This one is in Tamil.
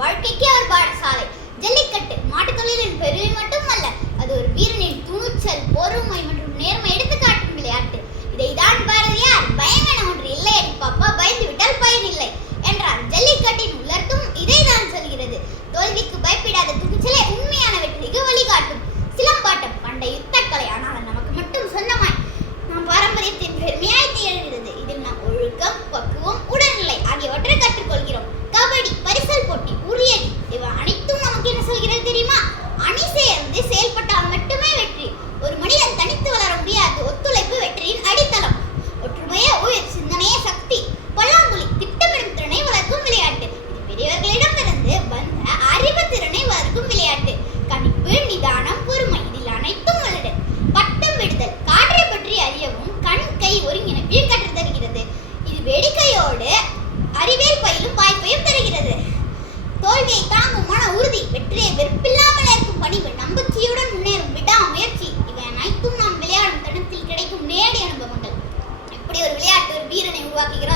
வாழ்க்கைக்கே ஒரு பாடசாலை. ஜல்லிக்கட்டு மாட்டுத்தொழிலின் பெருமை மட்டும் இன்றைய வெறுப்பில்லாமல் இருக்கும் பணிவு நம்பிக்கையுடன் முன்னேறும். விடாமுயற்சி. இவை அனைத்தும் நாம் விளையாடும் தடத்தில் கிடைக்கும் நேரடி அனுபவங்கள். இப்படி ஒரு விளையாட்டு ஒரு வீரனை உருவாக்குகிறார்.